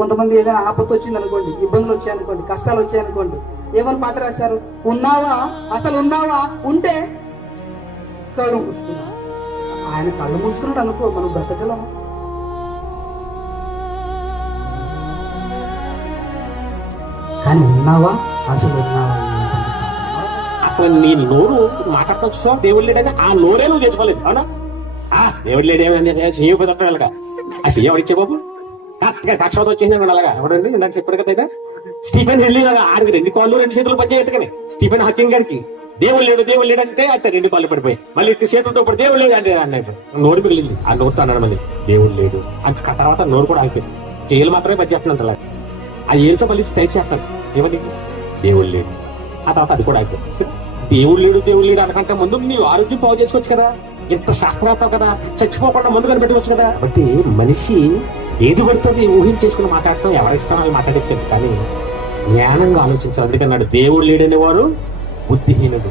కొంతమంది ఏదైనా ఆపత్తు వచ్చింది అనుకోండి, ఇబ్బందులు వచ్చాయనుకోండి, కష్టాలు వచ్చాయనుకోండి, ఏమని పాట రాశారు? ఉన్నావా, అసలు ఉన్నావా, ఉంటే కళ్ళు మూసుకున్నావు. ఆయన కళ్ళు మూసుకున్నాడు అనుకో, మనం బ్రతకలేము. కానీ ఉన్నావా, అసలు ఉన్నావా? అసలు నీ నోరు మాట్లాడుతూ చూసావు దేవుడు లేడని, ఆ నోరే నువ్వు చేసుకోలేదు. అవునా? దేవుడు లేడేమని చెయ్యి పెద్దగా ఆ చెయ్యి ఎవడిచ్చే బాబు పక్షపాతం వచ్చేసింది అలాగా. ఎవడండి ఇందాక చెప్పాడు కదా, స్టీఫెన్ హెల్లీ లాగా ఆడికి 2 కాళ్ళు 2 చేతులు పనిచేయట్టు కానీ స్టీఫెన్ హాకింగ్ గారికి దేవుడు లేడు అంటే అయితే 2 కాళ్ళు పడిపోయి మళ్ళీ చేతులతో ఇప్పుడు దేవుడు లేడు అంటే అన్నట్టు నోరు మిగిలింది. ఆ నోరుతో అన్నాడు మళ్ళీ దేవుడు లేడు అంటే. తర్వాత నోరు కూడా ఆగిపోయింది. చేతులు మాత్రమే పనిచేస్తున్నట్టు అలాగే. ఆ ఏళ్ళతో మళ్ళీ టైప్ చేస్తాడు ఏమని, దేవుడు లేడు. ఆ తర్వాత అది కూడా అయిపోయింది. దేవుడు లేడు అనకంటే ముందు నీవు ఆరోగ్యం బాగు చేసుకోవచ్చు కదా. ఎంత శాస్త్రార్థం కదా, చచ్చిపోకుండా ముందు కనిపెట్టుకోవచ్చు కదా. కాబట్టి మనిషి ఏది పడుతుంది ఊహించేసుకుని మాట్లాడటం ఎవరిష్టం అవి మాట్లాడచ్చు, కానీ జ్ఞానంగా ఆలోచించాలి. అందుకన్నాడు దేవుడు లేడనేవాడు బుద్ధిహీనుడు.